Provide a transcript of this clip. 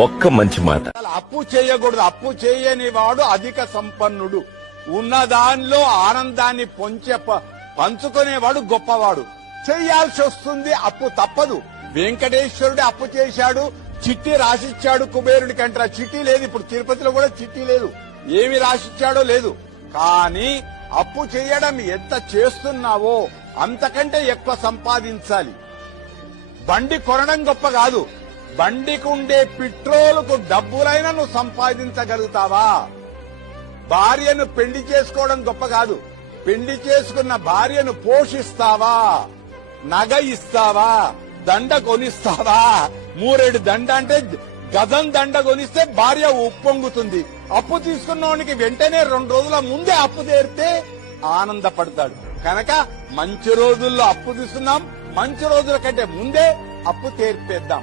ఒక్క మంచి మాట. అప్పు చేయకూడదు. అప్పు చేయని వాడు అధిక సంపన్నుడు. ఉన్న దానిలో ఆనందాన్ని పంచుకునేవాడు గొప్పవాడు. చెయ్యాల్సి వస్తుంది, అప్పు తప్పదు. వెంకటేశ్వరుడు అప్పు చేశాడు, చిట్టి రాసిచ్చాడు కుబేరుడి కంటే. చిట్టి లేదు, ఇప్పుడు తిరుపతిలో కూడా చిట్టి లేదు, ఏమి రాసిచ్చాడో లేదు. కానీ అప్పు చేయడం ఎంత చేస్తున్నావో అంతకంటే ఎక్కువ సంపాదించాలి. బండి కొనడం గొప్ప కాదు, బండికి ఉండే పెట్రోలుకు డబ్బులైనా నువ్వు సంపాదించగలుగుతావా? భార్యను పెళ్లి చేసుకోవడం గొప్ప కాదు, పెళ్లి చేసుకున్న భార్యను పోషిస్తావా? నగ ఇస్తావా? దండ కొనిస్తావా? 3 దండ అంటే గజం దండ కొనిస్తే భార్య ఉప్పొంగుతుంది. అప్పు తీసుకున్నవానికి వెంటనే 2 రోజుల ముందే అప్పు తీరితే ఆనందపడతాడు. కనుక మంచి రోజుల్లో అప్పు తీసుకున్నాం, మంచి రోజుల కంటే ముందే అప్పు తీర్పేద్దాం.